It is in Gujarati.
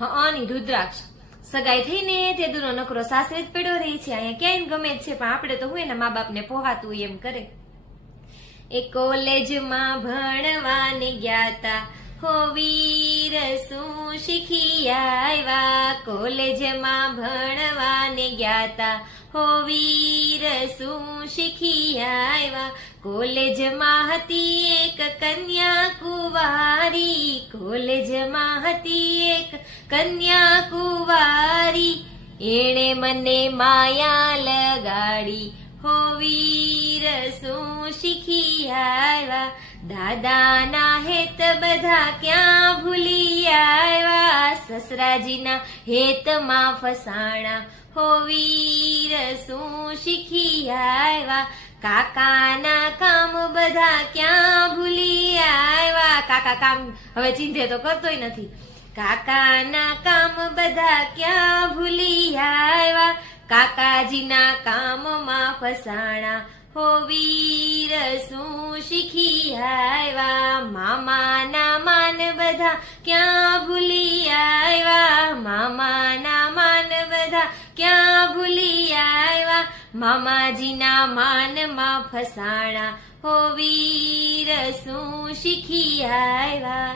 હની રુદ્રાક્ષ સગાઈ થઈને તે દૂરનો નકરો સાસરે જ પડ્યો રહી છે, અહીંયા ક્યાંય ગમે જ છે, પણ આપણે તો હોય ને મા બાપને પોહાતું એમ કરે. એ કોલેજમાં ભણવાને ગ્યાતા, હો વીર શું શીખી આવ્યા. કોલેજમાં ભણવાને ગ્યાતા, હો વીર શું શીખી આવ્યા. કોલેજમાં હતી એક કન્યા કુંવારી, કોલેજમાં હતી એક કન્યા કુંવારી. એણે મને માયા લગાડી, હો વીર શું શીખી આવ્યા. દાદાના હેત બધા ક્યાં ભૂલી આવ્યા, સસરાજીના હેતમાં ફસાણા, હો વીર શું શીખી આવ્યા. કાકાના કામ બધા ક્યાં ભૂલી આવ્યા. કાકા કામ હવે ચિંધે તો કરતોય નથી. કાકાના કામ બધા ક્યાં ભૂલી આવ્યા. કાકાજીના કામમાં ફસાણા, હો વીર શું શીખી આવ્યા. મામાના માન બધા ક્યાં ભૂલી આવ્યા. મામાના માન બધા ક્યાં ભૂલી આવ્યા. મામાજીના માનમાં ફસાણા, હો વીર શું શીખી આવ્યા.